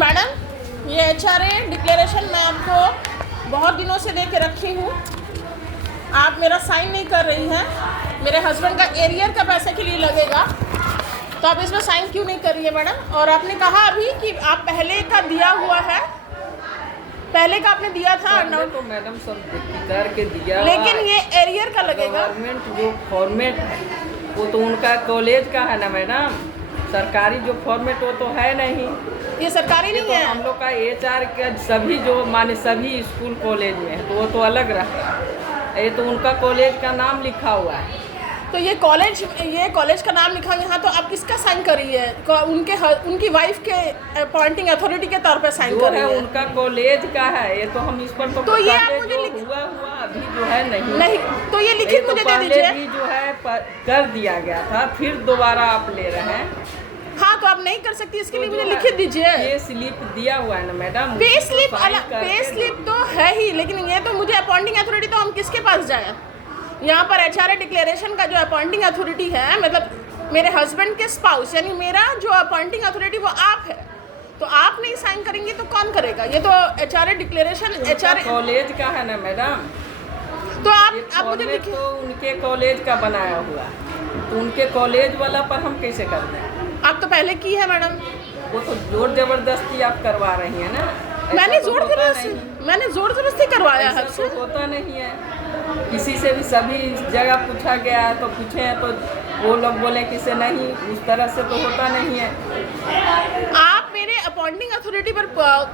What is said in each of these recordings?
Madam, ये HRA declaration मैं आपको बहुत दिनों से दे के रखी हूँ। आप मेरा साइन नहीं कर रही हैं। मेरे हस्बैंड का एरियर का पैसे के लिए लगेगा, तो आप इसमें साइन क्यों नहीं कर रही है मैडम? और आपने कहा अभी कि आप पहले का दिया हुआ है, पहले का आपने दिया था तो मैडम सब करके दिया, लेकिन ये एरियर का लगेगा। गवर्नमेंट जो फॉर्मेट है वो तो उनका कॉलेज का है ना मैडम, सरकारी जो फॉर्मेट वो तो है नहीं। ये सरकारी नहीं है। हम लोग का HR का सभी जो माने सभी स्कूल कॉलेज में है तो वो तो अलग रहा है, ये तो उनका कॉलेज का नाम लिखा हुआ है। तो ये कॉलेज का नाम लिखा है यहाँ, तो आप किसका साइन कर रही है? उनकी वाइफ के अपॉइंटिंग अथॉरिटी के तौर पे साइन कर रही है। उनका कॉलेज का है, ये तो हम इस पर तो ये आप मुझे हुआ अभी जो है नहीं, तो ये लिखित मुझे दे दीजिए। भी जो है कर दिया गया था, फिर दोबारा आप ले रहे हैं। हाँ, तो आप नहीं कर सकती, इसके लिए मुझे लिखित दीजिए। पे स्लिप दिया हुआ है ना मैडम, पे स्लिप तो है ही, लेकिन ये तो मुझे अपॉइंटिंग अथॉरिटी, तो हम किसके पास जाए? यहाँ पर HRA डिक्लेरेशन का जो अपॉइंटिंग अथॉरिटी है, मतलब मेरे हस्बैंड के स्पाउस, यानी मेरा जो अपॉइंटिंग अथॉरिटी वो आप है, तो आप नहीं साइन करेंगे तो कौन करेगा? ये तो HRA डिक्लेरेशन HRA कॉलेज का है ना मैडम, तो आप मुझे लिखिए। तो उनके कॉलेज का बनाया हुआ, तो उनके कॉलेज वाला पर हम कैसे कर दें? आप तो पहले की है मैडम। वो तो जोर जबरदस्ती आप करवा रही है ना। मैंने जोर जबरदस्ती करवाया है। तो होता नहीं है, किसी से भी सभी जगह पूछा गया है तो पूछे हैं तो वो लोग बोले कि से नहीं, उस तरह से तो होता नहीं है। आप मेरे अपॉइंटिंग अथॉरिटी पर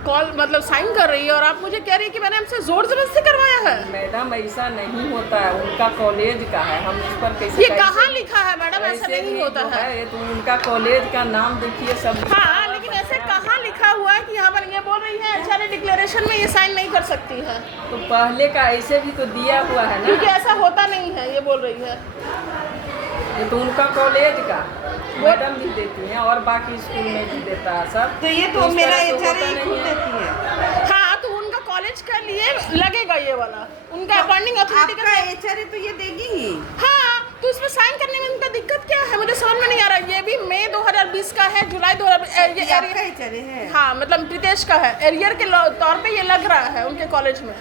कॉल मतलब साइन कर रही है और आप मुझे कह रही है कि मैंने हमसे जोर जबरदस्ती करवाया है। मैडम ऐसा नहीं होता है, उनका कॉलेज का है, हम इस पर कैसे? ये कहाँ लिखा है मैडम? ऐसा नहीं होता है। ये तो उनका कॉलेज का नाम देखिए सब। हाँ, लेकिन ऐसे कहाँ लिखा हुआ है कि यहाँ पर ये बोल रही है HRA डिक्लेरेशन में ये साइन नहीं कर सकती है? तो पहले का ऐसे भी तो दिया हुआ है ना, क्योंकि ऐसा होता नहीं है, ये बोल रही है। ये तो उनका कॉलेज का मैडम भी देती हैं और बाकी स्कूल में भी देता है सब। तो ये तो मेरा HRA खुद देती है। हाँ, तो उनका कॉलेज के लिए लगेगा ये वाला, उनका अपॉइंटिंग अथॉरिटी का HRA तो ये देगी ही। हाँ, तो इसमें साइन करने में उनका दिक्कत क्या है? मुझे समझ में नहीं आ रहा। ये भी मई 2020 का है, जुलाई 2020 ये आपका HRA है। हाँ, मतलब प्रीतेश का है। एरियर के तौर पे ये लग रहा है उनके कॉलेज में,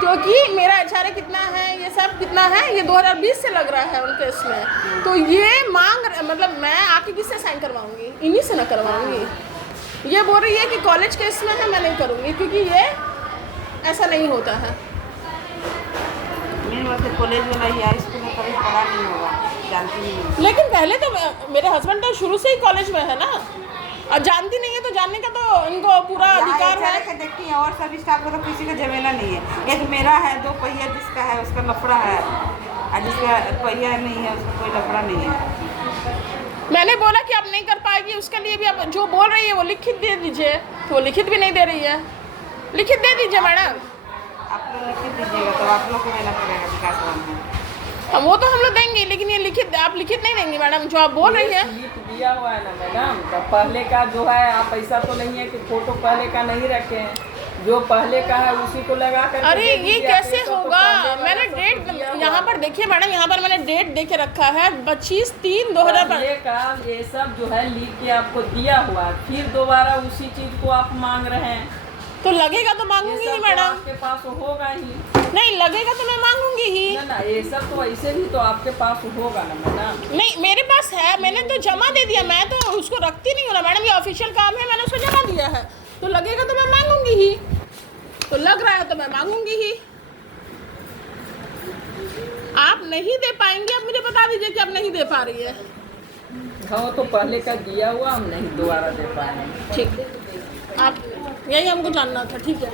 क्योंकि मेरा HRA कितना है, ये सब कितना है, ये 2020 से लग रहा है उनके इसमें। तो ये मतलब मैं आके किससे साइन करवाऊंगी? इन्हीं से ना करवाऊंगी। ये बोल रही है कि कॉलेज के इसमें है, मैं नहीं करूँगी, क्योंकि ये ऐसा नहीं होता है। मेरे वैसे कॉलेज वाला ही हाई स्कूल में कभी पढ़ा नहीं होगा, जानती नहीं हूँ। लेकिन पहले तो मेरे हस्बैंड तो शुरू से ही कॉलेज में है ना, और जानती नहीं है तो जानने का तो इनको पूरा अधिकार है। देखती है और सभी स्टाफ को तो किसी का झमेला नहीं है। एक मेरा है, 2 पहिया जिसका है उसका लफड़ा है, और जिसका पहिया नहीं है उसका कोई लफड़ा नहीं है। मैंने बोला कि आप नहीं कर पाएगी, उसके लिए भी आप जो बोल रही है वो लिखित दे दीजिए, तो वो लिखित भी नहीं दे रही है। लिखित दे दीजिए मैडम। आप लोग लिखित दीजिएगा तो आप लोग को देना पड़ेगा विकास भवन में। वो तो हम लोग देंगे, लेकिन ये लिखित आप लिखित नहीं देंगी मैडम, जो आप बोल रही है। दिया हुआ है ना मैडम, तो पहले का जो है, आप ऐसा तो नहीं है कि फोटो पहले का नहीं रखे हैं, जो पहले का है उसी को लगा कर। अरे ये कैसे होगा? मैंने डेट यहाँ पर देखिए मैडम, यहाँ पर मैंने डेट दे के रखा है 25/3/2000 का। ये सब जो है लिख के आपको दिया हुआ है, फिर दोबारा उसी चीज को आप मांग रहे हैं, तो लगेगा तो मांगूंगी ही मैडम। आपके पास होगा ही नहीं, लगेगा तो मैं मांगूंगी ही ना। ये सब तो ऐसे भी तो आपके पास होगा ना मैडम। नहीं, मेरे पास है, मैंने तो जमा दे दिया, मैं तो उसको रखती नहीं हूँ ना मैडम, ये ऑफिशियल काम है, मैंने उसको जमा दिया है, तो लगेगा तो मैं मांगूंगी ही, तो लग रहा है तो मैं मांगूंगी ही। आप नहीं दे पाएंगे, आप मुझे बता दीजिए कि आप नहीं दे पा रही है। हाँ, तो पहले का दिया हुआ हम नहीं दोबारा दे पाएंगे। ठीक, आप यही हमको जानना था। ठीक है।